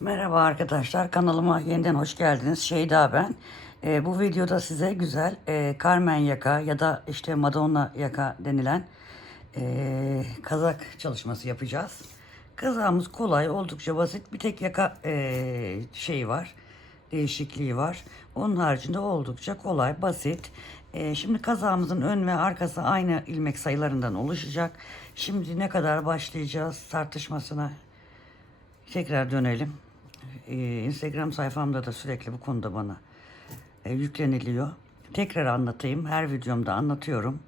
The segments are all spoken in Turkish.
Merhaba arkadaşlar, kanalıma yeniden hoş geldiniz. Şeyda ben. Bu videoda size güzel Carmen yaka ya da işte Madonna yaka denilen kazak çalışması yapacağız. Kazağımız kolay, oldukça basit. Bir tek yaka şeyi var, değişikliği var. Onun haricinde oldukça kolay, basit. Şimdi kazağımızın ön ve arkası aynı ilmek sayılarından oluşacak. Şimdi ne kadar başlayacağız tartışmasına tekrar dönelim. Instagram sayfamda da sürekli bu konuda bana yükleniliyor. Tekrar anlatayım. Her videomda anlatıyorum.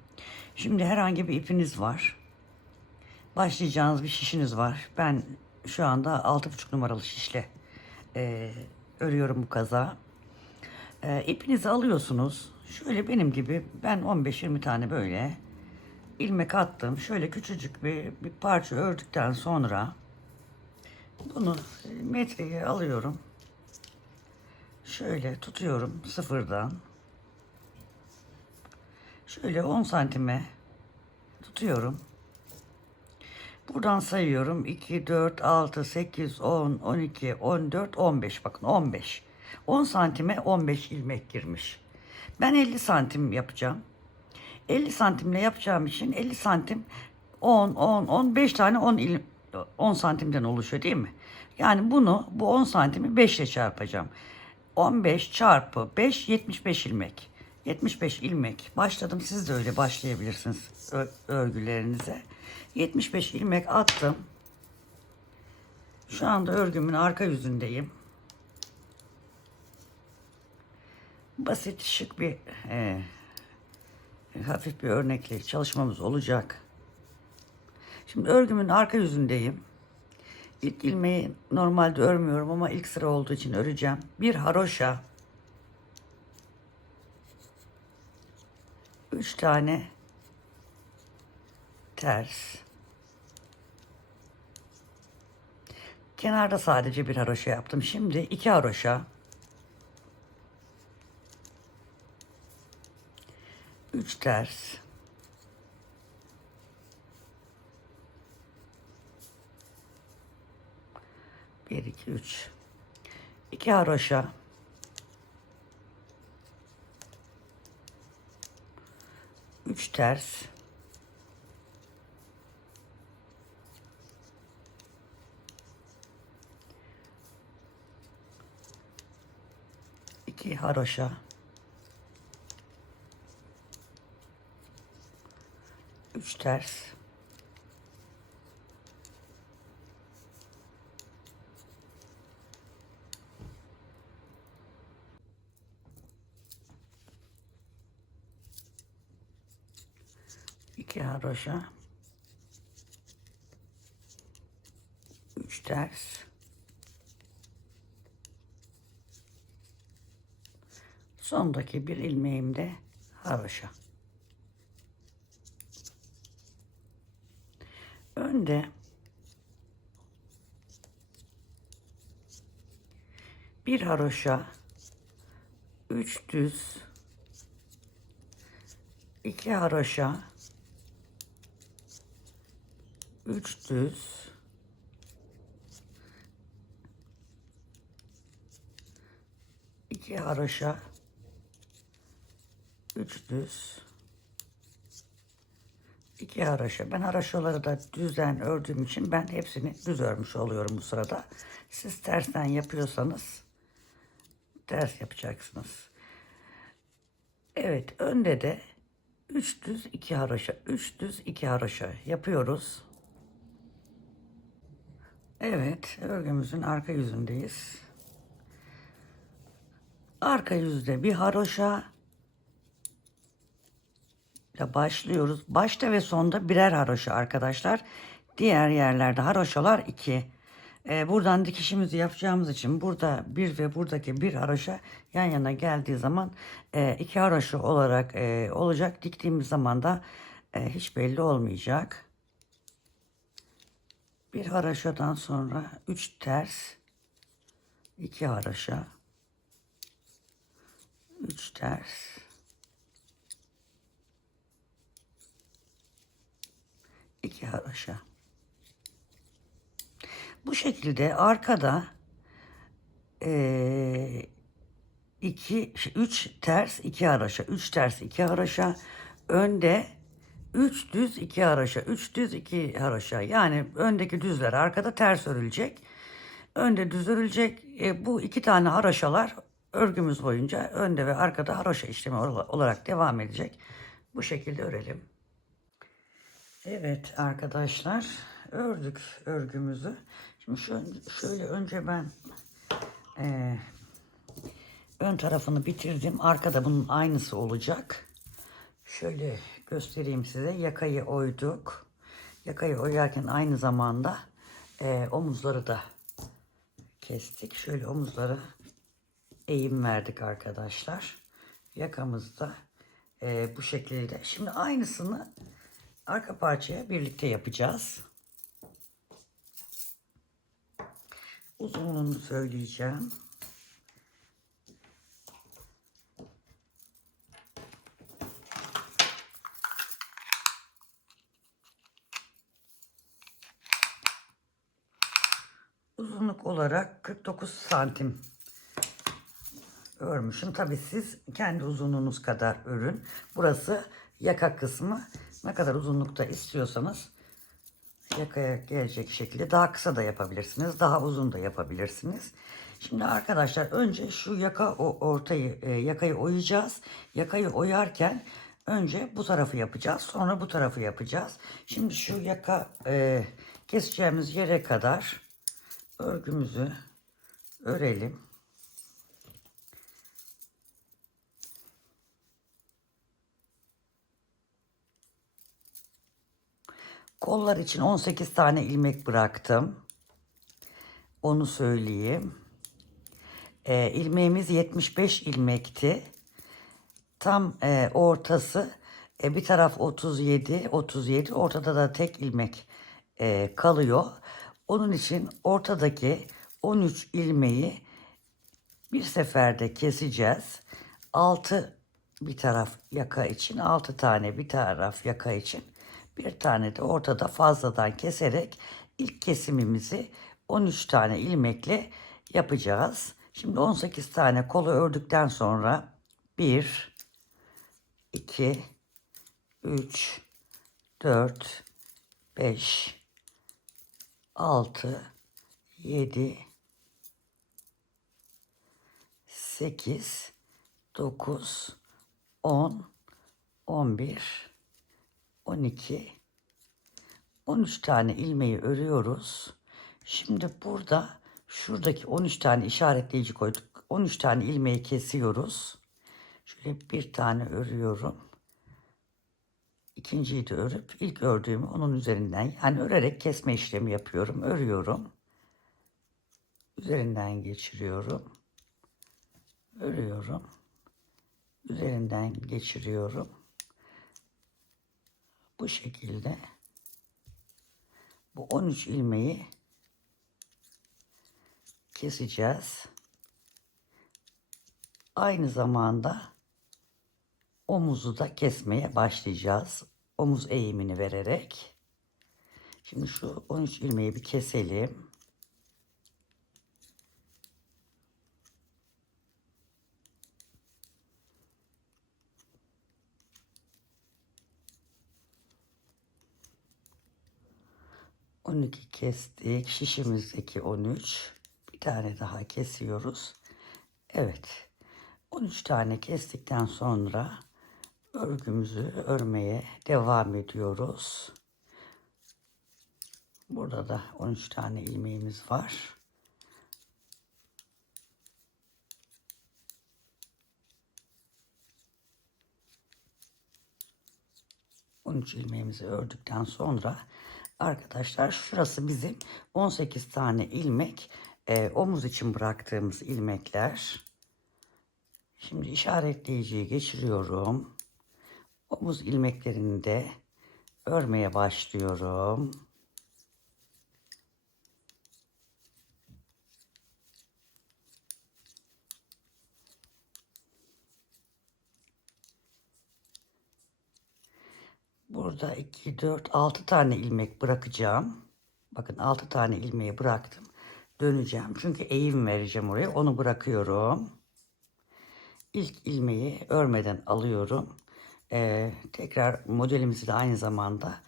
Şimdi herhangi bir ipiniz var. Başlayacağınız bir şişiniz var. Ben şu anda 6,5 numaralı şişle örüyorum bu kazağı. İpinizi alıyorsunuz. Şöyle benim gibi ben 15-20 tane böyle ilmek attım. Şöyle küçücük bir parça ördükten sonra bunu metreye alıyorum. Şöyle tutuyorum sıfırdan. Şöyle 10 santime tutuyorum. Buradan sayıyorum. 2, 4, 6, 8, 10, 12, 14, 15. Bakın 15. 10 santime 15 ilmek girmiş. Ben 50 santim yapacağım. 50 santimle yapacağım için 50 santim 10, 10, 15 tane 10 santimden oluşuyor değil mi? Yani bu 10 santimi 5 ile çarpacağım. 15 çarpı 5 75 ilmek. 75 ilmek. Başladım. Siz de öyle başlayabilirsiniz örgülerinize. 75 ilmek attım. Şu anda örgümün arka yüzündeyim. Basit, şık bir hafif bir örnekle çalışmamız olacak. Şimdi örgümün arka yüzündeyim. İlk ilmeği normalde örmüyorum ama ilk sıra olduğu için öreceğim. Bir haroşa, 3 tane ters. Kenarda sadece bir haroşa yaptım. Şimdi 2 haroşa, 3 ters, 1 2 3, 2 haroşa, 3 ters, 2 haroşa, 3 ters, 2 haroşa, 3 ters, sondaki bir ilmeğimde haroşa. Önde bir haroşa, 3 düz, 2 haroşa, 3 düz, 2 haroşa, 3 düz, 2 haroşa. Ben haroşaları da düzden ördüğüm için ben hepsini düz örmüş oluyorum bu sırada. Siz tersten yapıyorsanız ters yapacaksınız. Evet, önde de 3 düz 2 haroşa, 3 düz 2 haroşa yapıyoruz. Evet, örgümüzün arka yüzündeyiz. Arka yüzde bir haroşa ile başlıyoruz. Başta ve sonda birer haroşa arkadaşlar. Diğer yerlerde haroşalar 2. Buradan dikişimizi yapacağımız için burada bir ve buradaki bir haroşa yan yana geldiği zaman 2 haroşa olarak olacak. Diktiğimiz zaman da hiç belli olmayacak. Bir haroşadan sonra 3 ters, 2 haroşa, 3 ters, 2 haroşa. Bu şekilde arkada 3 ters 2 haraşa, 3 ters 2 haraşa, önde 3 düz 2 haraşa, 3 düz 2 haraşa. Yani öndeki düzler arkada ters örülecek. Önde düz örülecek. Bu iki tane haraşalar örgümüz boyunca önde ve arkada haraşa işlemi olarak devam edecek. Bu şekilde örelim. Evet arkadaşlar, ördük örgümüzü. Şimdi şöyle önce ben ön tarafını bitirdim. Arkada bunun aynısı olacak. Şöyle göstereyim size. Yakayı oyduk. Yakayı oyarken aynı zamanda omuzları da kestik. Şöyle omuzları eğim verdik arkadaşlar. Yakamızda bu şekilde. Şimdi aynısını arka parçaya birlikte yapacağız. Uzunluğunu söyleyeceğim. Uzunluk olarak 49 santim örmüşüm. Tabii siz kendi uzunluğunuz kadar örün. Burası yaka kısmı. Ne kadar uzunlukta istiyorsanız yakaya gelecek şekilde daha kısa da yapabilirsiniz. Daha uzun da yapabilirsiniz. Şimdi arkadaşlar önce şu yakayı oyacağız. Yakayı oyarken önce bu tarafı yapacağız. Sonra bu tarafı yapacağız. Şimdi şu keseceğimiz yere kadar örgümüzü örelim. Kollar için 18 tane ilmek bıraktım. Onu söyleyeyim. İlmeğimiz 75 ilmekti. Tam ortası bir taraf 37 ortada da tek ilmek kalıyor. Onun için ortadaki 13 ilmeği bir seferde keseceğiz. 6 bir taraf yaka için, 6 tane bir taraf yaka için, bir tane de ortada fazladan keserek ilk kesimimizi 13 tane ilmekle yapacağız. Şimdi 18 tane kolu ördükten sonra 1 2 3 4 5 6 7 8 9 10 11 12 13 tane ilmeği örüyoruz. Şimdi burada şuradaki 13 tane işaretleyici koyduk. 13 tane ilmeği kesiyoruz. Şöyle bir tane örüyorum. İkinciyi de örüp ilk ördüğümü onun üzerinden, yani örerek kesme işlemi yapıyorum. Örüyorum. Üzerinden geçiriyorum. Örüyorum. Üzerinden geçiriyorum. Bu şekilde bu 13 ilmeği keseceğiz. Aynı zamanda omuzu da kesmeye başlayacağız. Omuz eğimini vererek. Şimdi şu 13 ilmeği bir keselim. ...12 kestik. Şişimizdeki 13. Bir tane daha kesiyoruz. Evet. 13 tane kestikten sonra örgümüzü örmeye devam ediyoruz. Burada da 13 tane ilmeğimiz var. İlmeğimizi ördükten sonra arkadaşlar şurası bizim 18 tane ilmek omuz için bıraktığımız ilmekler. Şimdi işaretleyiciyi geçiriyorum. Omuz ilmeklerini de örmeye başlıyorum. Burada 2, 4, 6 tane ilmek bırakacağım. Bakın 6 tane ilmeği bıraktım. döneceğim. Çünkü eğim vereceğim oraya. Onu bırakıyorum. İlk ilmeği örmeden alıyorum. Tekrar modelimizi de aynı zamanda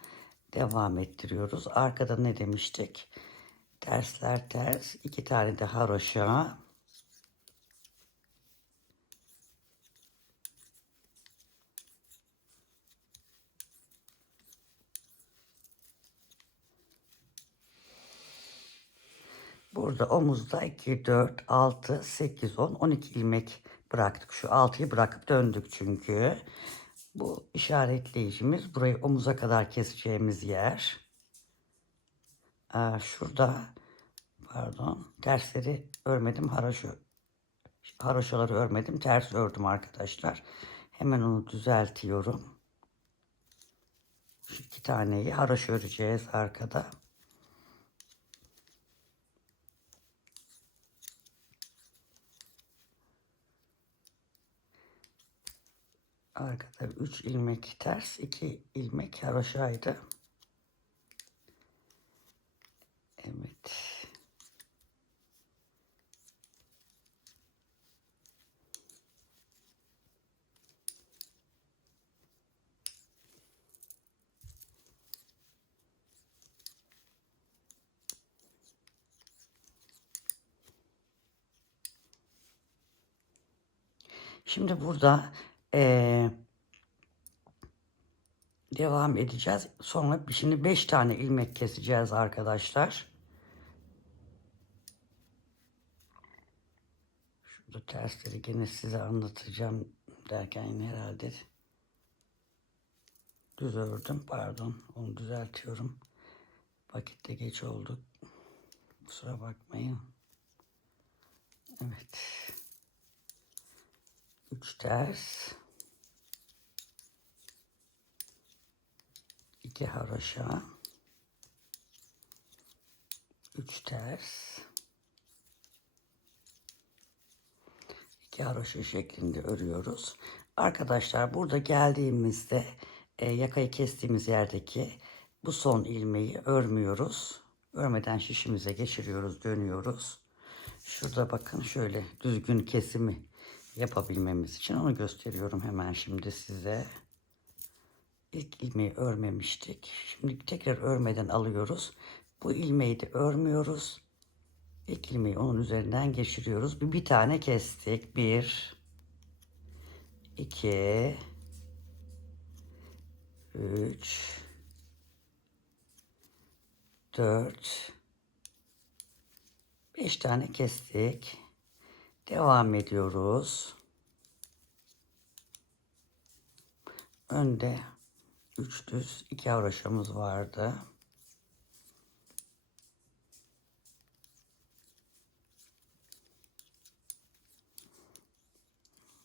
devam ettiriyoruz. Arkada ne demiştik? Tersler ters. 2 tane de haroşa. Burada omuzda 2, 4, 6, 8, 10, 12 ilmek bıraktık. Şu 6'yı bırakıp döndük çünkü. Bu işaretleyicimiz burayı omuza kadar keseceğimiz yer. Şurada pardon tersleri örmedim. Haroşaları örmedim. Ters ördüm arkadaşlar. Hemen onu düzeltiyorum. Şu 2 taneyi haroşa öreceğiz arkada. Arkada 3 ilmek ters, 2 ilmek haroşaydı. Evet. Şimdi burada devam edeceğiz. Sonra şimdi 5 tane ilmek keseceğiz arkadaşlar. Şurada tersleri gene size anlatacağım derken yine herhalde düz ördüm. Pardon, onu düzeltiyorum. Vakit de geç oldu. Kusura bakmayın. Evet. 3 ters. 2 haroşa. 3 ters. 2 haroşa şeklinde örüyoruz. Arkadaşlar burada geldiğimizde yakayı kestiğimiz yerdeki bu son ilmeği örmüyoruz. Örmeden şişimize geçiriyoruz, dönüyoruz. Şurada bakın şöyle düzgün kesimi yapabilmemiz için onu gösteriyorum hemen şimdi size. İlk ilmeği örmemiştik. Şimdi tekrar örmeden alıyoruz. Bu ilmeği de örmüyoruz. İlk ilmeği onun üzerinden geçiriyoruz. Bir tane kestik. 1, 2, 3, 4, 5 tane kestik. Devam ediyoruz. Önde 3 düz 2 haroşamız vardı.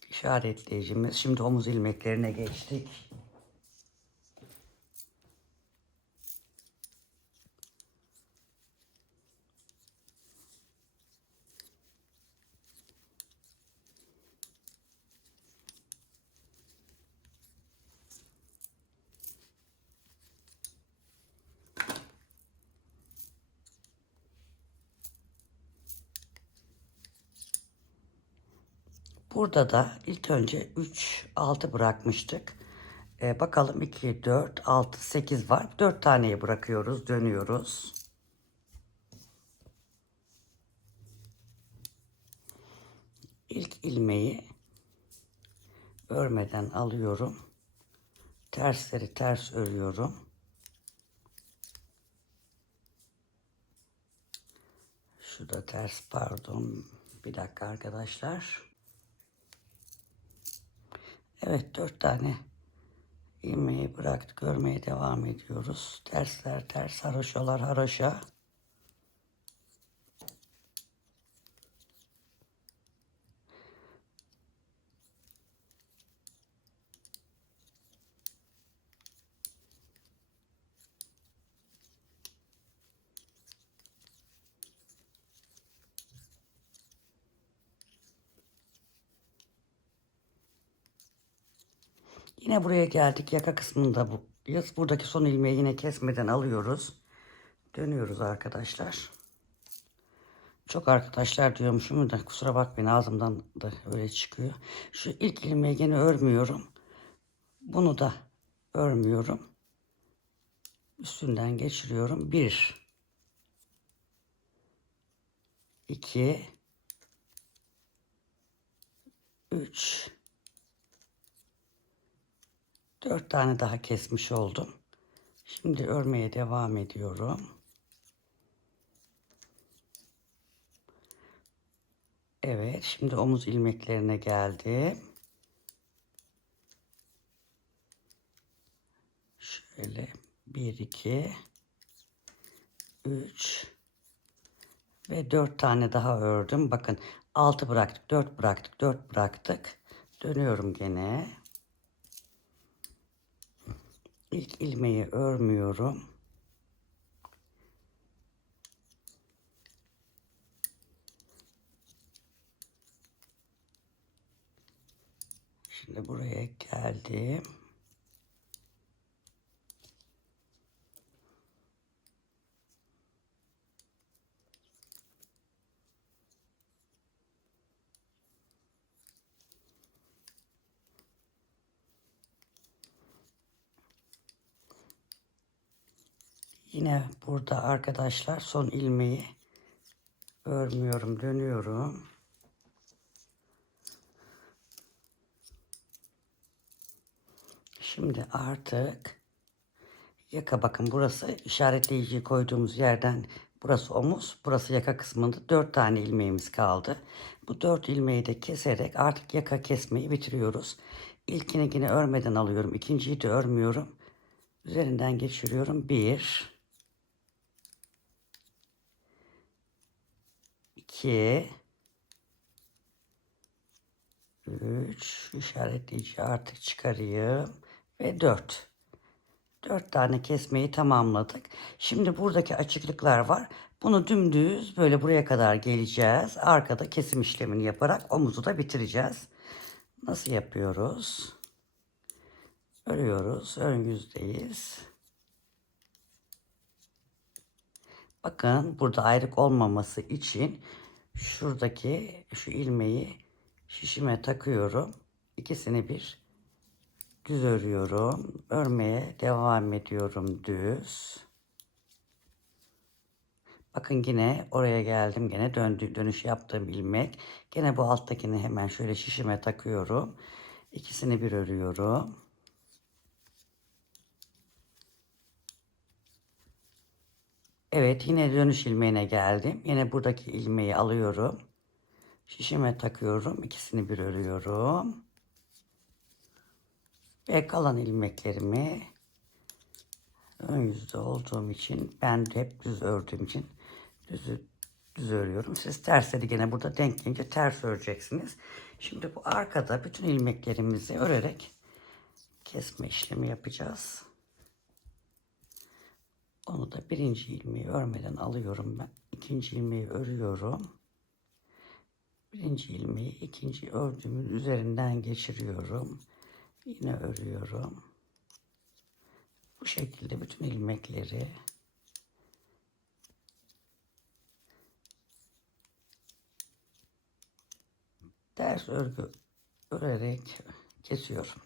İşaretleyicimiz. Şimdi omuz ilmeklerine geçtik. Burada da ilk önce 3, 6 bırakmıştık. Bakalım 2, 4, 6, 8 var. 4 taneyi bırakıyoruz, dönüyoruz. İlk ilmeği örmeden alıyorum. Tersleri ters örüyorum. Şurada ters pardon. Bir dakika arkadaşlar. Evet 4 tane ilmeği bıraktık. Örmeye devam ediyoruz. Tersler ters, haroşalar haroşa. Yine buraya geldik. Yaka kısmında bu. Buradaki son ilmeği yine kesmeden alıyoruz. Dönüyoruz arkadaşlar. Çok arkadaşlar diyormuşum da kusura bakmayın, ağzımdan da öyle çıkıyor. Şu ilk ilmeği gene örmüyorum. Bunu da örmüyorum. Üstünden geçiriyorum. 1 2 3 4 tane daha kesmiş oldum. Şimdi örmeye devam ediyorum. Evet, şimdi omuz ilmeklerine geldim. Şöyle 1 2 3 ve 4 tane daha ördüm. Bakın 6 bıraktık, 4 bıraktık, 4 bıraktık. Dönüyorum gene. İlk ilmeği örmüyorum. Şimdi buraya geldim. Yine burada arkadaşlar son ilmeği örmüyorum, dönüyorum. Şimdi artık yaka, bakın burası işaretleyiciyi koyduğumuz yerden, burası omuz, burası yaka kısmında 4 tane ilmeğimiz kaldı. Bu 4 ilmeği de keserek artık yaka kesmeyi bitiriyoruz. İlkini yine örmeden alıyorum. İkinciyi de örmüyorum. Üzerinden geçiriyorum. 1 2 3 işaretleyici artık çıkarayım ve 4. 4 tane kesmeyi tamamladık. Şimdi buradaki açıklıklar var. Bunu dümdüz böyle buraya kadar geleceğiz. Arkada kesim işlemini yaparak omuzu da bitireceğiz. Nasıl yapıyoruz? Örüyoruz. Ön yüzdeyiz. Bakın burada ayrık olmaması için şuradaki şu ilmeği şişime takıyorum. İkisini bir düz örüyorum. Örmeye devam ediyorum düz. Bakın yine oraya geldim. Gene dönüş yaptığım ilmek. Gene bu alttakini hemen şöyle şişime takıyorum. İkisini bir örüyorum. Evet, yine dönüş ilmeğine geldim. Yine buradaki ilmeği alıyorum. Şişime takıyorum. İkisini bir örüyorum. Ve kalan ilmeklerimi ön yüzde olduğum için, ben de hep düz ördüğüm için düz örüyorum. Siz tersleri gene burada denk gelince ters öreceksiniz. Şimdi bu arkada bütün ilmeklerimizi örerek kesme işlemi yapacağız. Onu da birinci ilmeği örmeden alıyorum ben. İkinci ilmeği örüyorum. Birinci ilmeği ikinci ördüğümün üzerinden geçiriyorum. Yine örüyorum. Bu şekilde bütün ilmekleri ters örgü örerek kesiyorum.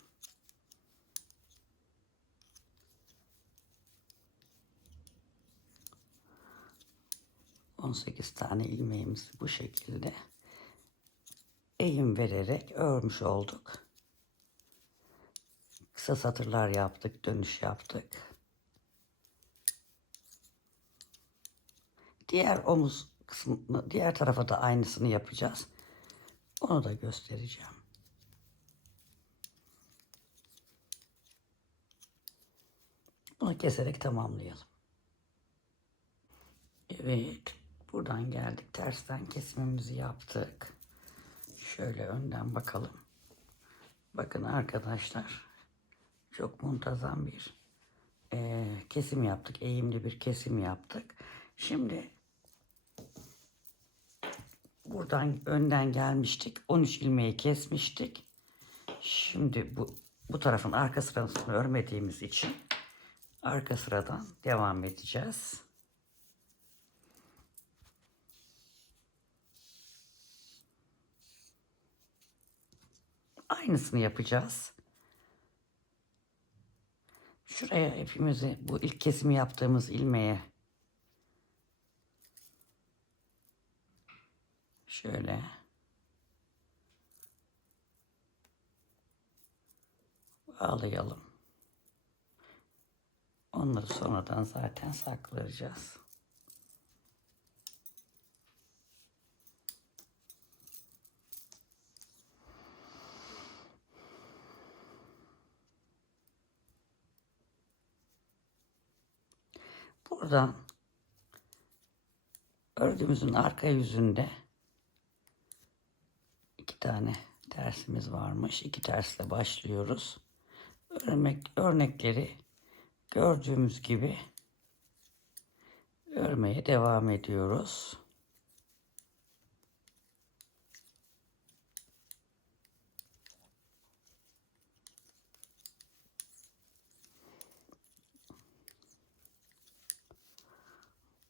18 tane ilmeğimizi bu şekilde eğim vererek örmüş olduk. Kısa satırlar yaptık, dönüş yaptık. Diğer omuz kısmını, diğer tarafa da aynısını yapacağız. Onu da göstereceğim. Bunu keserek tamamlayalım. Evet, buradan geldik. Tersten kesimimizi yaptık. Şöyle önden bakalım. Bakın arkadaşlar, çok muntazam bir kesim yaptık. Eğimli bir kesim yaptık. Şimdi buradan önden gelmiştik. 13 ilmeği kesmiştik. Şimdi bu tarafın arka sırasını örmediğimiz için arka sıradan devam edeceğiz. aynısını yapacağız. Şuraya ipimizi, bu ilk kesimi yaptığımız ilmeğe şöyle bağlayalım. Onları sonradan zaten saklayacağız. Buradan örgümüzün arka yüzünde 2 tane tersimiz varmış. 2 tersle başlıyoruz. Örnekleri gördüğümüz gibi örmeye devam ediyoruz.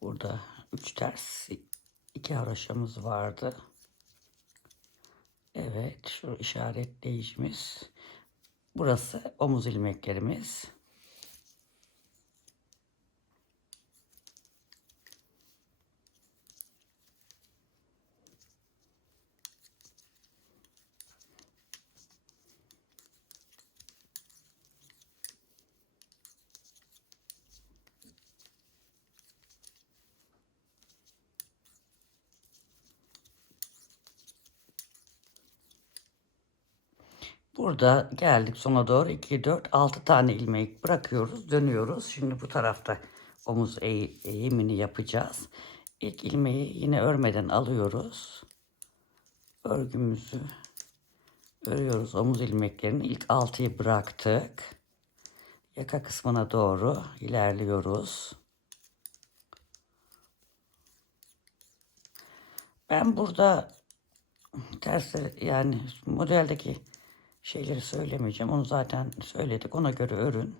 Burada 3 ters, 2 haroşamız vardı. Evet, şu işaretleyicimiz. Burası omuz ilmeklerimiz. Burada geldik sona doğru 2, 4, 6 tane ilmek bırakıyoruz, dönüyoruz. Şimdi bu tarafta omuz eğimini yapacağız. İlk ilmeği yine örmeden alıyoruz. Örgümüzü örüyoruz. Omuz ilmeklerini ilk 6'yı bıraktık. Yaka kısmına doğru ilerliyoruz. Ben burada tersleri, yani modeldeki şeyleri söylemeyeceğim. Onu zaten söyledik. Ona göre örün.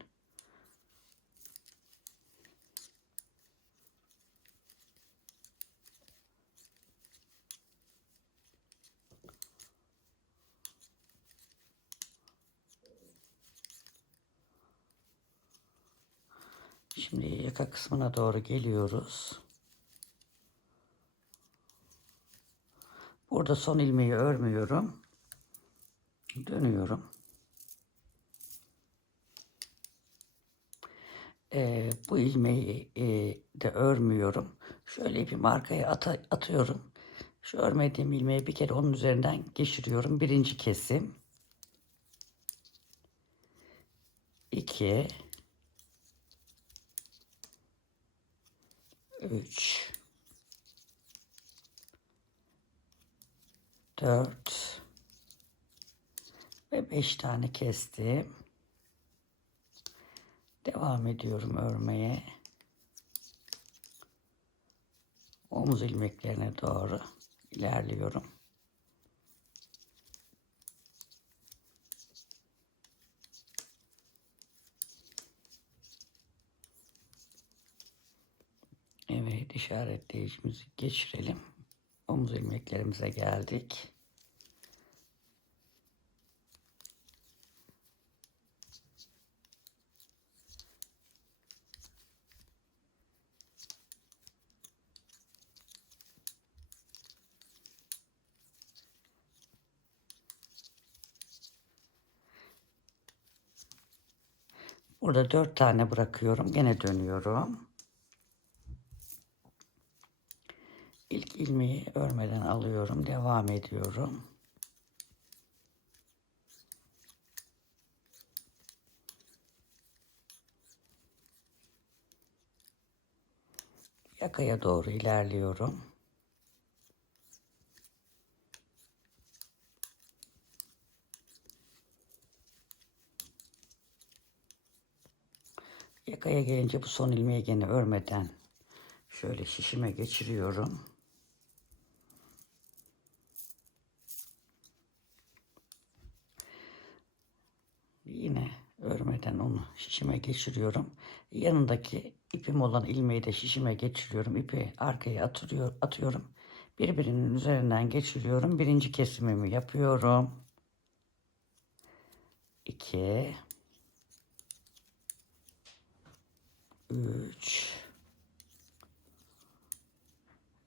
Şimdi yaka kısmına doğru geliyoruz. Burada son ilmeği örmüyorum. Dönüyorum. Bu ilmeği de örmüyorum. Şöyle ipimi arkaya atıyorum. Şu örmediğim ilmeği bir kere onun üzerinden geçiriyorum. Birinci kesim. 2 3 4 ve 5 tane kestim. Devam ediyorum örmeye. Omuz ilmeklerine doğru ilerliyorum. Evet, işaretleyicimizi geçirelim. Omuz ilmeklerimize geldik. Burada 4 tane bırakıyorum. Gene dönüyorum. İlk ilmeği örmeden alıyorum. Devam ediyorum. Yakaya doğru ilerliyorum. Yakaya gelince bu son ilmeği gene örmeden şöyle şişime geçiriyorum. Yine örmeden onu şişime geçiriyorum. Yanındaki ipim olan ilmeği de şişime geçiriyorum. İpi arkaya atıyorum. Birbirinin üzerinden geçiriyorum. Birinci kesimimi yapıyorum. 2, 3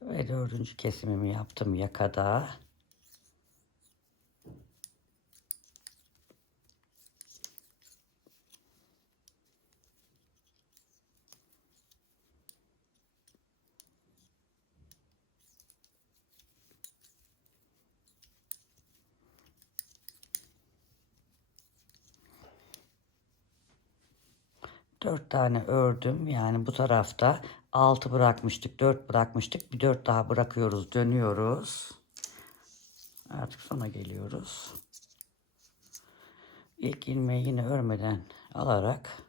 ve dördüncü kesimimi yaptım yakada. Dört tane ördüm. Yani bu tarafta 6 bırakmıştık, 4 bırakmıştık. Bir 4 daha bırakıyoruz, dönüyoruz. Artık sona geliyoruz. İlk ilmeği yine örmeden alarak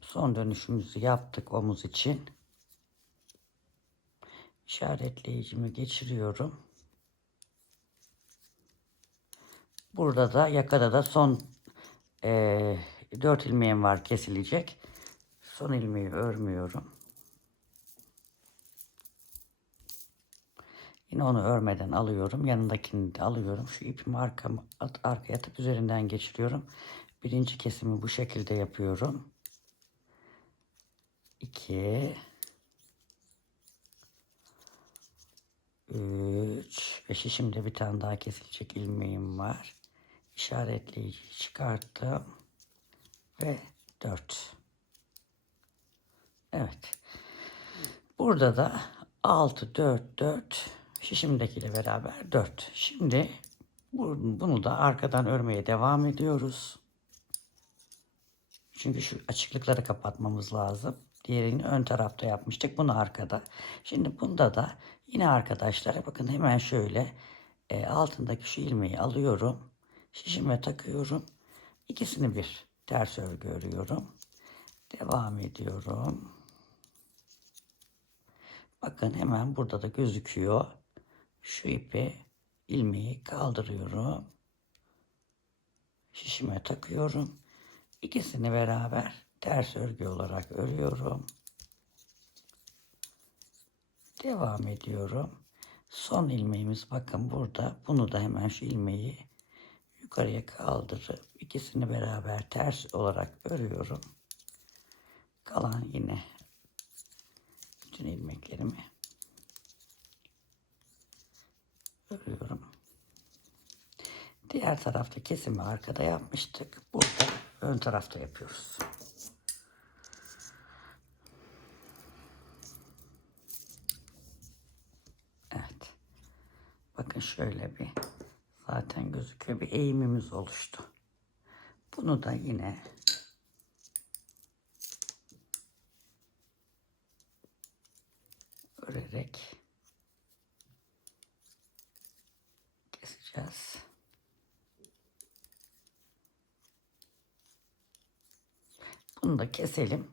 son dönüşümüzü yaptık omuz için. İşaretleyicimi geçiriyorum. Burada da yakada da son 4 ilmeğim var kesilecek. Son ilmeği örmüyorum. Yine onu örmeden alıyorum. Yanındakini de alıyorum. Şu ipimi arkaya atıp üzerinden geçiriyorum. Birinci kesimi bu şekilde yapıyorum. 2, 3 ve şişimde bir tane daha kesilecek ilmeğim var. İşaretleyiciyi çıkarttım ve 4. Evet. Burada da 6, 4, 4 şişimdekiyle beraber 4. Şimdi bunu da arkadan örmeye devam ediyoruz. Çünkü şu açıklıkları kapatmamız lazım. Diğerini ön tarafta yapmıştık. Bunu arkada. Şimdi bunda da yine arkadaşlar bakın hemen şöyle altındaki şu ilmeği alıyorum. Şişime takıyorum. İkisini bir ters örgü örüyorum. Devam ediyorum. Bakın hemen burada da gözüküyor. Şu ipi ilmeği kaldırıyorum. Şişime takıyorum. İkisini beraber ters örgü olarak örüyorum. Devam ediyorum. Son ilmeğimiz bakın burada. Bunu da hemen şu ilmeği yukarıya kaldırıp ikisini beraber ters olarak örüyorum. Kalan yine bütün ilmeklerimi örüyorum. Diğer tarafta kesimi arkada yapmıştık. Burada ön tarafta yapıyoruz. Evet. Bakın şöyle bir zaten gözüküyor. Bir eğimimiz oluştu. Bunu da yine örerek keseceğiz. Bunu da keselim.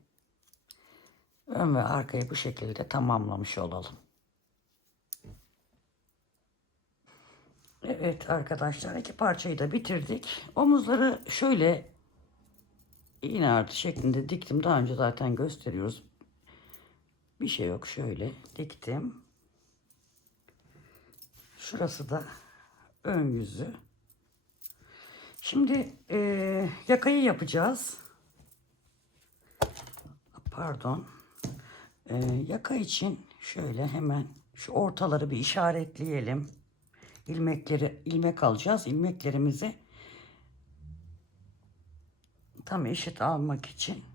Ön ve arkayı bu şekilde tamamlamış olalım. Evet arkadaşlar, iki parçayı da bitirdik. Omuzları şöyle iğne artı şeklinde diktim. Daha önce zaten gösteriyoruz. Bir şey yok, şöyle diktim. Şurası da ön yüzü. Şimdi yakayı yapacağız. Pardon. Yaka için şöyle hemen şu ortaları bir işaretleyelim. İlmek alacağız. İlmeklerimizi tam eşit almak için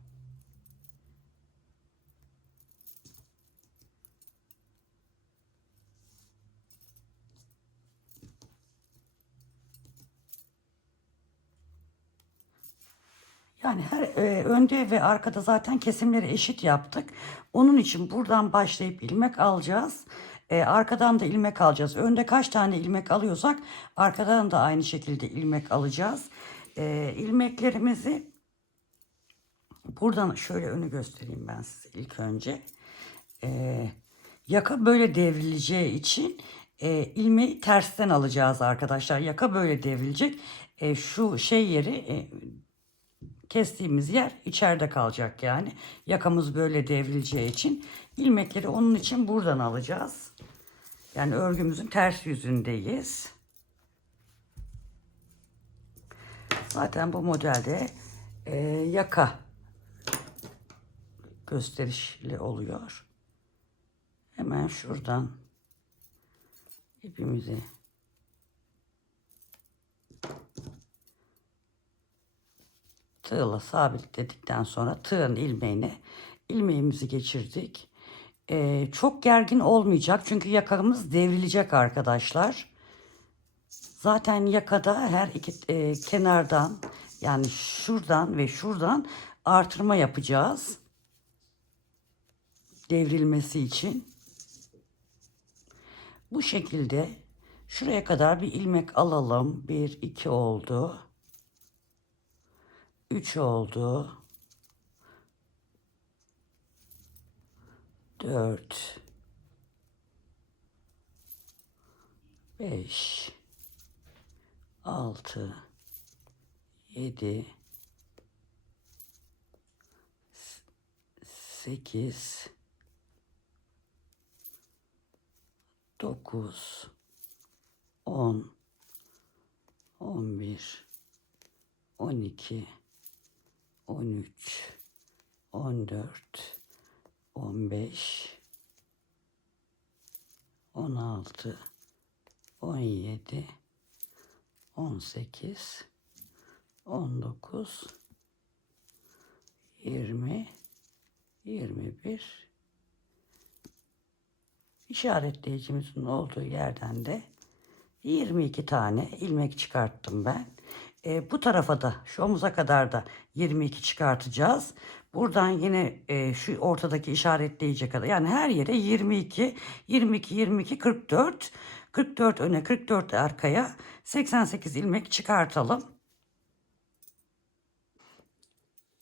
yani her önde ve arkada zaten kesimleri eşit yaptık. Onun için buradan başlayıp ilmek alacağız. Arkadan da ilmek alacağız. Önde kaç tane ilmek alıyorsak arkadan da aynı şekilde ilmek alacağız. İlmeklerimizi buradan şöyle önü göstereyim ben size ilk önce. Yaka böyle devrileceği için ilmeği tersten alacağız arkadaşlar. Yaka böyle devrilecek. Şu şey yeri kestiğimiz yer içeride kalacak yani. Yakamız böyle devrileceği için ilmekleri onun için buradan alacağız. Yani örgümüzün ters yüzündeyiz. Zaten bu modelde yaka gösterişli oluyor. Hemen şuradan ipimizi tığla sabitledikten sonra tığın ilmeğimizi geçirdik. Çok gergin olmayacak çünkü yakamız devrilecek arkadaşlar. Zaten yakada her iki kenardan, yani şuradan ve şuradan artırma yapacağız. Devrilmesi için. Bu şekilde şuraya kadar bir ilmek alalım. 1, 2 oldu. 3 oldu. 4, 5, 6, 7, 8, 9, 10, 11, 12, 13, 14, 15, 16, 17, 18, 19, 20, 21. İşaretleyicimizin olduğu yerden de 22 tane ilmek çıkarttım ben. Bu tarafa da, şu omuza kadar da 22 çıkartacağız. Buradan yine şu ortadaki işaretleyici kadar, yani her yere 22, 22, 22, 44, 44 öne, 44 arkaya 88 ilmek çıkartalım.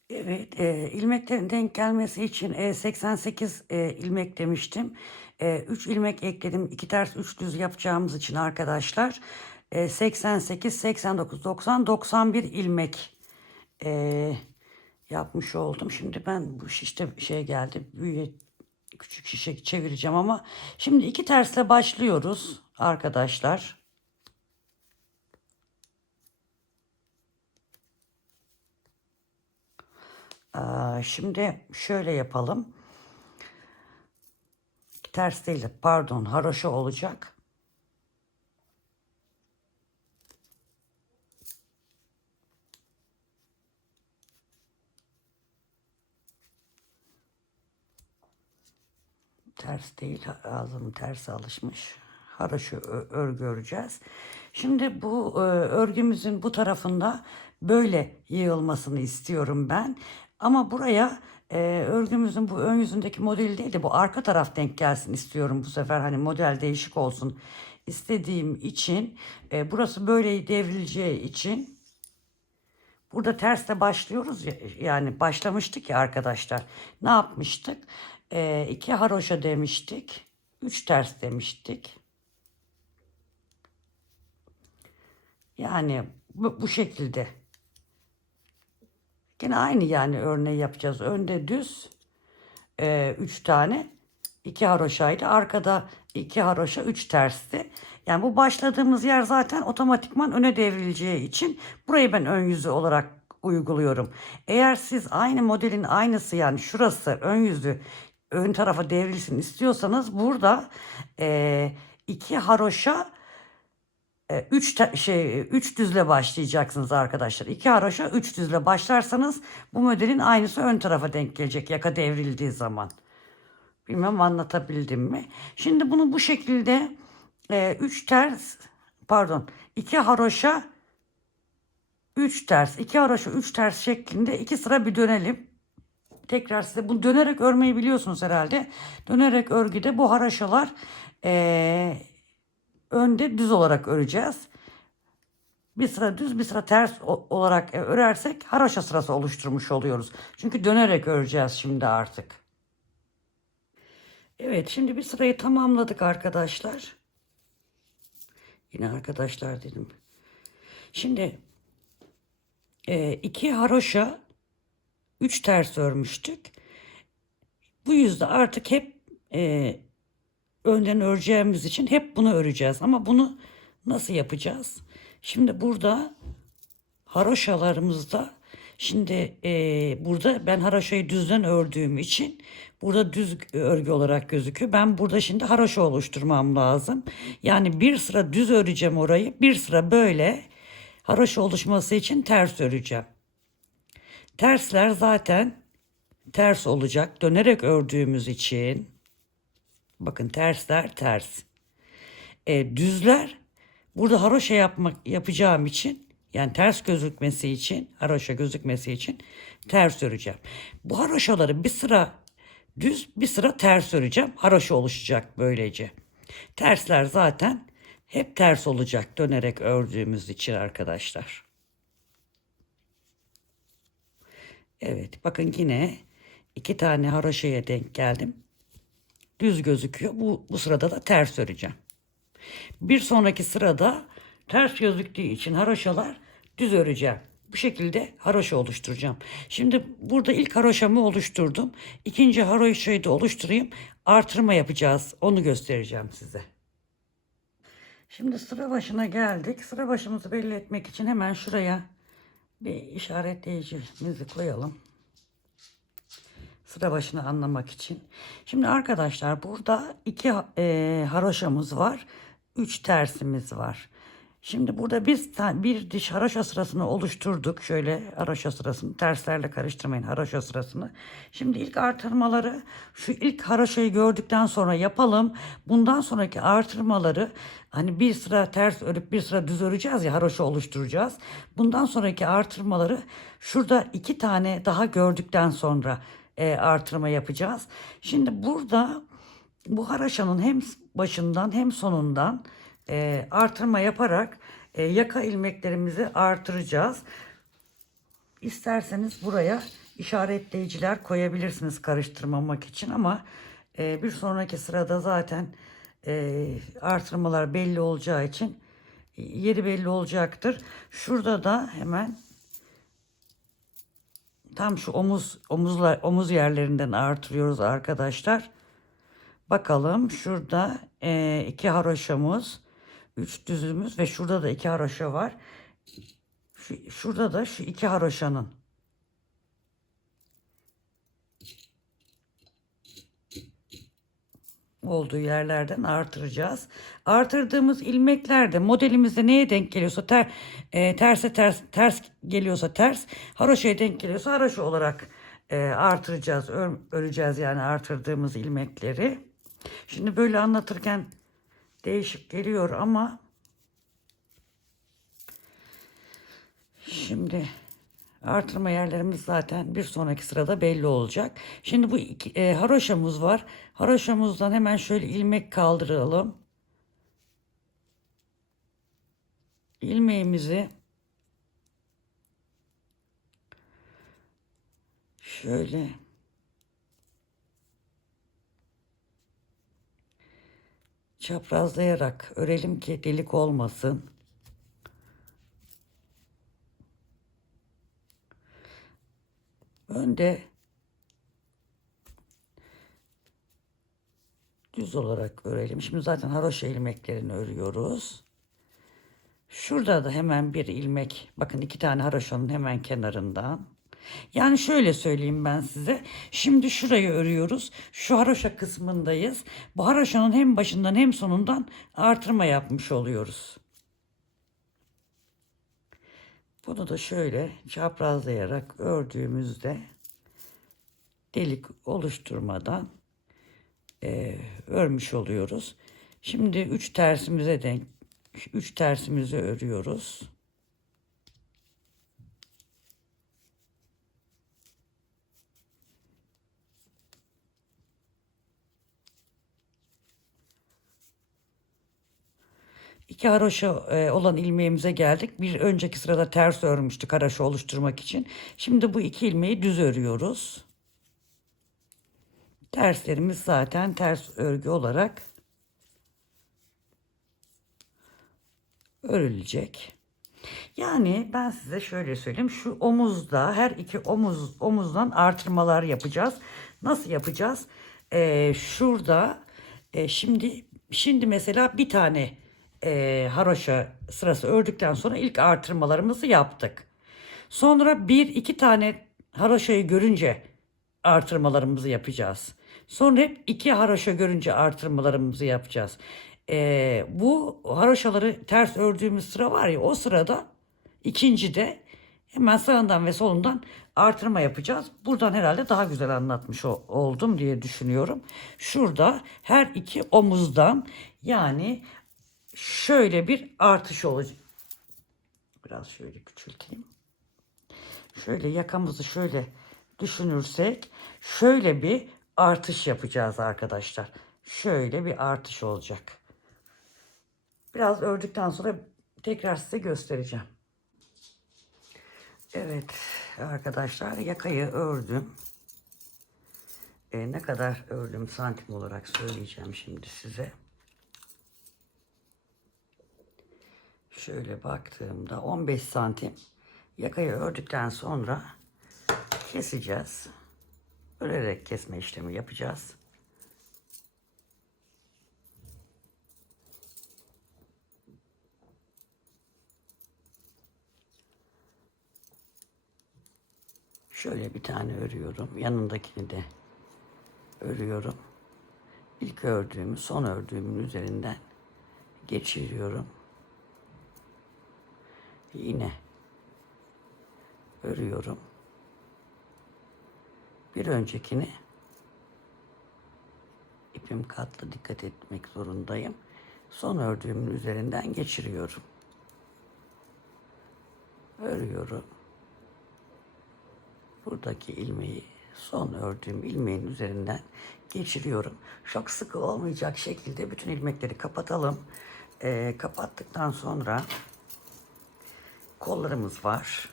Evet, ilmeklerin denk gelmesi için 88 ilmek demiştim. 3 ilmek ekledim. 2 ters 3 düz yapacağımız için arkadaşlar 88, 89, 90, 91 ilmek yapmış oldum. Şimdi ben bu şişte şey geldi. Küçük şişe çevireceğim ama şimdi 2 tersle başlıyoruz arkadaşlar. Şimdi şöyle yapalım. Ters değil de, pardon, haroşa olacak. Ters değil, ağzım terse alışmış. Haroşa örgü öreceğiz. Şimdi bu örgümüzün bu tarafında böyle yığılmasını istiyorum ben. Ama buraya örgümüzün bu ön yüzündeki modeli değil de bu arka taraf denk gelsin istiyorum bu sefer. Hani model değişik olsun istediğim için. Burası böyle devrileceği için. Burada tersle başlıyoruz ya, yani başlamıştık ya arkadaşlar. Ne yapmıştık? 2 haroşa demiştik. 3 ters demiştik. Yani bu şekilde. Yine aynı yani örneği yapacağız. Önde düz 3 tane 2 haroşaydı. Arkada 2 haroşa 3 tersti. Yani bu başladığımız yer zaten otomatikman öne devrileceği için burayı ben ön yüzü olarak uyguluyorum. Eğer siz aynı modelin aynısı, yani şurası ön yüzü ön tarafa devrilsin istiyorsanız burada 2 haroşa 3 düzle başlayacaksınız arkadaşlar. 2 haroşa 3 düzle başlarsanız bu modelin aynısı ön tarafa denk gelecek yaka devrildiği zaman. Bilmem anlatabildim mi? Şimdi bunu bu şekilde 3 ters, pardon, 2 haroşa 3 ters, 2 haroşa 3 ters şeklinde 2 sıra bir dönelim. Tekrar size bunu dönerek örmeyi biliyorsunuz herhalde. Dönerek örgüde bu haroşalar önde düz olarak öreceğiz. Bir sıra düz, bir sıra ters olarak örersek haroşa sırası oluşturmuş oluyoruz. Çünkü dönerek öreceğiz şimdi artık. Evet, şimdi bir sırayı tamamladık arkadaşlar. Yine arkadaşlar dedim. Şimdi 2 haroşa 3 ters örmüştük. Bu yüzde artık hep önden öreceğimiz için hep bunu öreceğiz. Ama bunu nasıl yapacağız? Şimdi burada haroşalarımızda şimdi burada ben haroşayı düzden ördüğüm için burada düz örgü olarak gözüküyor. Ben burada şimdi haroşa oluşturmam lazım. Yani bir sıra düz öreceğim orayı. Bir sıra böyle haroşa oluşması için ters öreceğim. Tersler zaten ters olacak. Dönerek ördüğümüz için bakın tersler ters. Düzler burada haroşa yapacağım için yani ters gözükmesi için haroşa gözükmesi için ters öreceğim. Bu haroşaları bir sıra düz bir sıra ters öreceğim. Haroşa oluşacak böylece. Tersler zaten hep ters olacak dönerek ördüğümüz için arkadaşlar. Evet bakın yine 2 tane haroşaya denk geldim. Düz gözüküyor. Bu sırada da ters öreceğim. Bir sonraki sırada ters gözüktüğü için haroşalar düz öreceğim. Bu şekilde haroşa oluşturacağım. Şimdi burada ilk haroşamı oluşturdum. İkinci haroşayı da oluşturayım. Artırma yapacağız. Onu göstereceğim size. Şimdi sıra başına geldik. Sıra başımızı belli etmek için hemen şuraya bir işaretleyicimizi koyalım. Sıra başını anlamak için. Şimdi arkadaşlar burada 2 haroşamız var. 3 tersimiz var. Şimdi burada biz bir diş haroşa sırasını oluşturduk. Şöyle haroşa sırasını terslerle karıştırmayın haroşa sırasını. Şimdi ilk artırmaları şu ilk haroşayı gördükten sonra yapalım. Bundan sonraki artırmaları hani bir sıra ters örüp bir sıra düz öreceğiz ya haroşa oluşturacağız. Bundan sonraki artırmaları şurada 2 tane daha gördükten sonra artırma yapacağız. Şimdi burada bu haroşanın hem başından hem sonundan artırma yaparak yaka ilmeklerimizi artıracağız. İsterseniz buraya işaretleyiciler koyabilirsiniz karıştırmamak için ama bir sonraki sırada zaten artırmalar belli olacağı için yeri belli olacaktır. Şurada da hemen tam şu omuz yerlerinden artırıyoruz arkadaşlar. Bakalım şurada 2 haroşamız, 3 düzümüz ve şurada da 2 haroşa var. Şurada da şu 2 haroşanın olduğu yerlerden artıracağız. Artırdığımız ilmekler de modelimizde neye denk geliyorsa terse ters geliyorsa ters, haroşaya denk geliyorsa haroşa olarak artıracağız, öreceğiz yani artırdığımız ilmekleri. Şimdi böyle anlatırken değişik geliyor ama şimdi artırma yerlerimiz zaten bir sonraki sırada belli olacak. Şimdi bu haroşamız var. Haroşamızdan hemen şöyle ilmek kaldıralım. İlmeğimizi şöyle çaprazlayarak örelim ki delik olmasın. Önde düz olarak örelim. Şimdi zaten haroşa ilmeklerini örüyoruz. Şurada da hemen bir ilmek. Bakın 2 tane haroşanın hemen kenarından. Yani şöyle söyleyeyim ben size. Şimdi şurayı örüyoruz. Şu haroşa kısmındayız. Bu haroşanın hem başından hem sonundan artırma yapmış oluyoruz. Bunu da şöyle çaprazlayarak ördüğümüzde delik oluşturmadan örmüş oluyoruz. Şimdi 3 tersimizi örüyoruz. İki haroşa olan ilmeğimize geldik. Bir önceki sırada ters örmüştük haroşa oluşturmak için. Şimdi bu 2 ilmeği düz örüyoruz. Terslerimiz zaten ters örgü olarak örülecek. Yani ben size şöyle söyleyeyim. Şu omuzda her iki omuzdan artırmalar yapacağız. Nasıl yapacağız? Şurada şimdi mesela bir tane haroşa sırası ördükten sonra ilk artırmalarımızı yaptık. Sonra bir iki tane haroşayı görünce artırmalarımızı yapacağız. Sonra hep iki haroşa görünce artırmalarımızı yapacağız. Bu haroşaları ters ördüğümüz sıra var ya, o sırada ikincide hemen sağından ve solundan artırma yapacağız. Buradan herhalde daha güzel anlatmış oldum diye düşünüyorum. Şurada her iki omuzdan, yani şöyle bir artış olacak. Biraz şöyle küçülteyim. Şöyle yakamızı şöyle düşünürsek şöyle bir artış yapacağız arkadaşlar. Şöyle bir artış olacak. Biraz ördükten sonra tekrar size göstereceğim. Evet arkadaşlar, yakayı ördüm. Ne kadar ördüm santim olarak söyleyeceğim şimdi size. Şöyle baktığımda 15 santim yakayı ördükten sonra keseceğiz. Örerek kesme işlemi yapacağız. Şöyle bir tane örüyorum. Yanındakini de örüyorum. İlk ördüğümü son ördüğümün üzerinden geçiriyorum. Yine örüyorum. Bir öncekini ipim katlı, dikkat etmek zorundayım. Son ördüğümün üzerinden geçiriyorum. Örüyorum. Buradaki ilmeği son ördüğüm ilmeğin üzerinden geçiriyorum. Çok sıkı olmayacak şekilde bütün ilmekleri kapatalım. Kapattıktan sonra kollarımız var.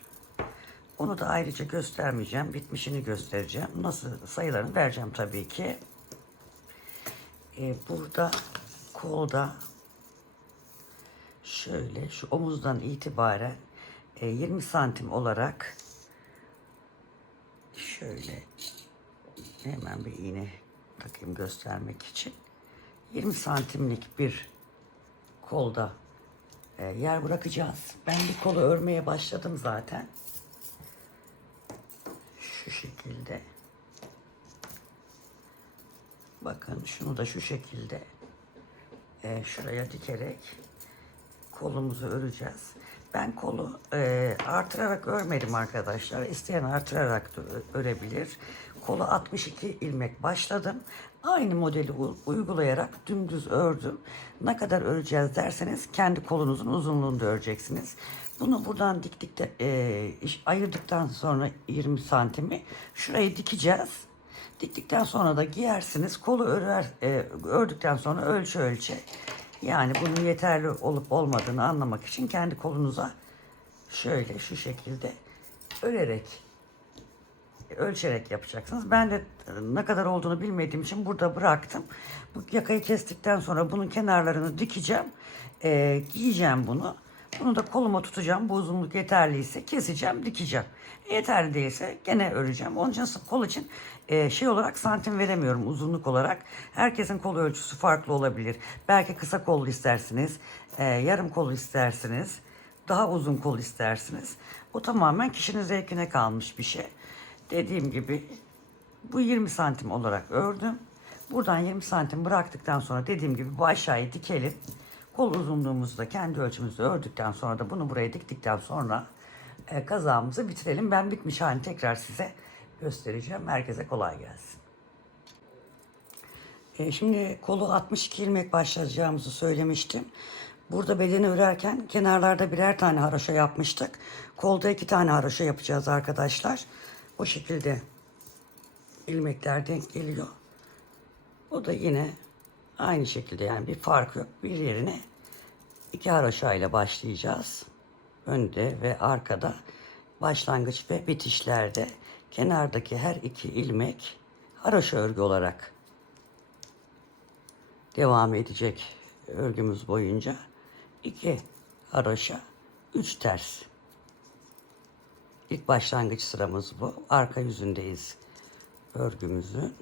Onu da ayrıca göstermeyeceğim. Bitmişini göstereceğim. Nasıl, sayılarını vereceğim tabii ki. Burada kolda şöyle şu omuzdan itibaren 20 santim olarak şöyle hemen bir iğne takayım göstermek için. 20 santimlik bir kolda yer bırakacağız. Ben bir kolu örmeye başladım zaten. Şu şekilde. Bakın şunu da şu şekilde şuraya dikerek kolumuzu öreceğiz. Ben kolu artırarak örmedim arkadaşlar. İsteyen artırarak da örebilir. Kolu 62 ilmek başladım. Aynı modeli uygulayarak dümdüz ördüm. Ne kadar öreceğiz derseniz kendi kolunuzun uzunluğunu da öreceksiniz. Bunu buradan diktikte ayırdıktan sonra 20 santimi şurayı dikeceğiz. Diktikten sonra da giyersiniz. Kolu ördükten sonra ölçü ölçe. Yani bunun yeterli olup olmadığını anlamak için kendi kolunuza şöyle şu şekilde örerek, ölçerek yapacaksınız. Ben de ne kadar olduğunu bilmediğim için burada bıraktım. Bu yakayı kestikten sonra bunun kenarlarını dikeceğim. Giyeceğim bunu. Bunu da koluma tutacağım. Bu uzunluk yeterliyse keseceğim, dikeceğim. Yeterli değilse gene öreceğim. Onun için kol için şey olarak santim veremiyorum, uzunluk olarak. Herkesin kol ölçüsü farklı olabilir. Belki kısa kollu istersiniz, yarım kol istersiniz, daha uzun kol istersiniz. O tamamen kişinin zevkine kalmış bir şey. Dediğim gibi bu 20 santim olarak ördüm. Buradan 20 santim bıraktıktan sonra dediğim gibi bu aşağıyı dikelim. Kol uzunluğumuzu da kendi ölçümüzde ördükten sonra da bunu buraya diktikten sonra kazağımızı bitirelim. Ben bitmiş halini tekrar size göstereceğim. Herkese kolay gelsin. Şimdi kolu 62 ilmek başlayacağımızı söylemiştim. Burada bedeni örerken kenarlarda birer tane haroşa yapmıştık. Kolda 2 tane haroşa yapacağız arkadaşlar. O şekilde ilmekler denk geliyor. O da yine aynı şekilde, yani bir fark yok. Bir yerine 2 haroşa ile başlayacağız. Önde ve arkada, başlangıç ve bitişlerde kenardaki her iki ilmek haroşa örgü olarak devam edecek örgümüz boyunca. 2 haroşa, 3 ters. İlk başlangıç sıramız bu. Arka yüzündeyiz örgümüzün.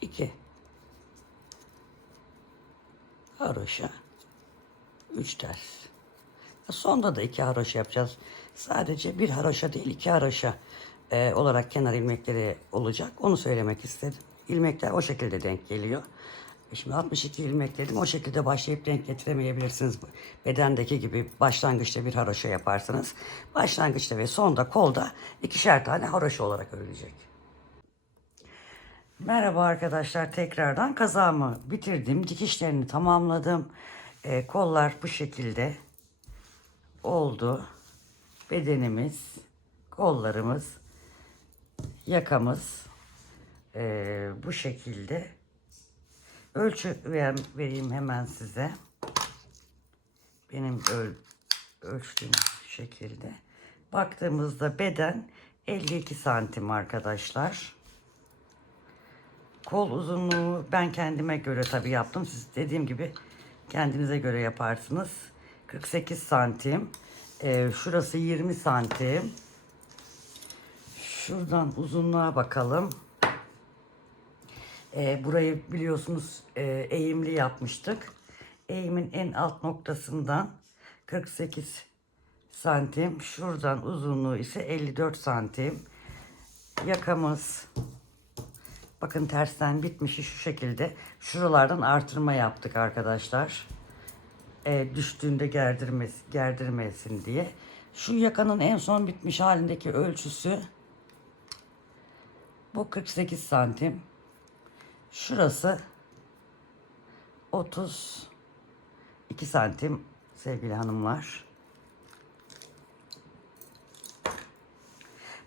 2 haroşa, 3 ters. Sonda da 2 haroşa yapacağız. Sadece bir haroşa değil 2 haroşa olarak kenar ilmekleri olacak. Onu söylemek istedim. İlmekler o şekilde denk geliyor. Şimdi 62 ilmek dedim. O şekilde başlayıp denk getiremeyebilirsiniz. Bedendeki gibi başlangıçta bir haroşa yaparsınız. Başlangıçta ve sonda kolda 2'şer tane haroşa olarak örülecek. Merhaba arkadaşlar, tekrardan kazağımı bitirdim. Dikişlerini tamamladım. Kollar bu şekilde oldu. Bedenimiz, kollarımız, yakamız bu şekilde. Ölçü vereyim hemen size. Benim ölçtüğüm şekilde. Baktığımızda beden 52 santim arkadaşlar. Kol uzunluğu ben kendime göre tabii yaptım. Siz dediğim gibi kendinize göre yaparsınız. 48 santim. Şurası 20 santim. Şuradan uzunluğa bakalım. Burayı biliyorsunuz eğimli yapmıştık. Eğimin en alt noktasından 48 santim. Şuradan uzunluğu ise 54 santim. Yakamız, bakın tersten bitmişi şu şekilde. Şuralardan artırma yaptık arkadaşlar. Düştüğünde gerdirmesin diye. Şu yakanın en son bitmiş halindeki ölçüsü bu 48 santim. Şurası 32 santim sevgili hanımlar.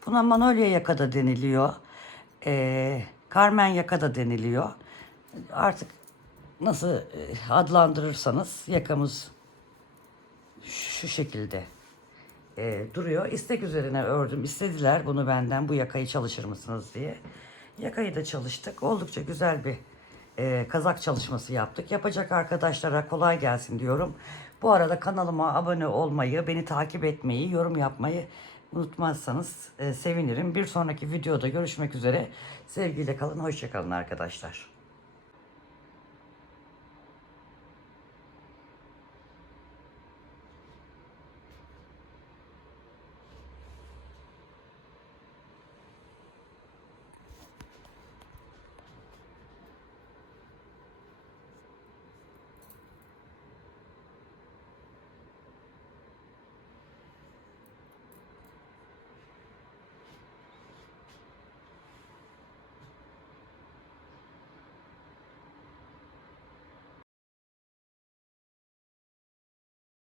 Buna manolya yaka da deniliyor. Karmen yaka da deniliyor. Artık nasıl adlandırırsanız yakamız şu şekilde duruyor. İstek üzerine ördüm. İstediler bunu benden, bu yakayı çalışır mısınız diye. Yakayı da çalıştık. Oldukça güzel bir kazak çalışması yaptık. Yapacak arkadaşlara kolay gelsin diyorum. Bu arada kanalıma abone olmayı, beni takip etmeyi, yorum yapmayı unutmazsanız sevinirim. Bir sonraki videoda görüşmek üzere. Sevgiyle kalın, hoşça kalın arkadaşlar.